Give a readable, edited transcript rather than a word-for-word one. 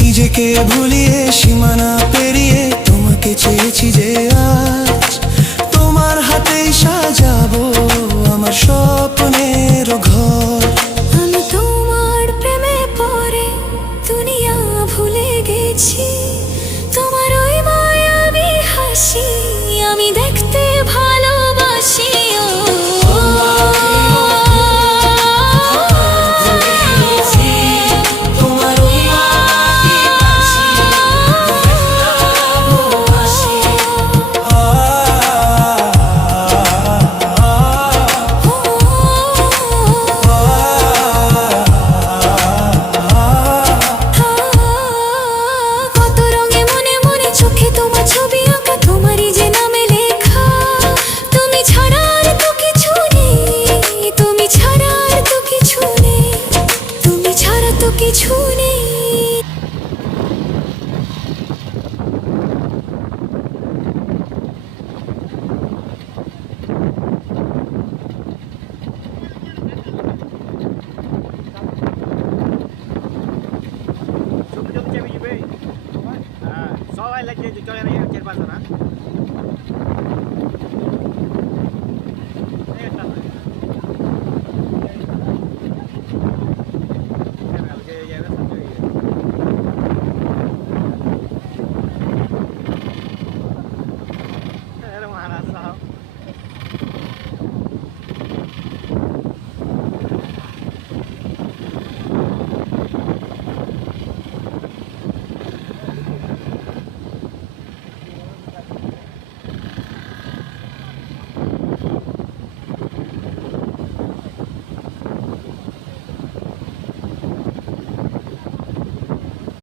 নিজেকে ভুলিয়ে সীমানা পেরিয়ে তোমাকে চেয়েছি যে আজ তোমার হাতেই সাজাবো আমার স্বপ্নের ঘর। আমি তোমার প্রেমে পড়ে দুনিয়া ভুলে গেছি, তোমার ওই মায়াবী হাসি আমি দেখতে ভালোবাসি। কিছু নেই। Só vai lá que eu quero ir na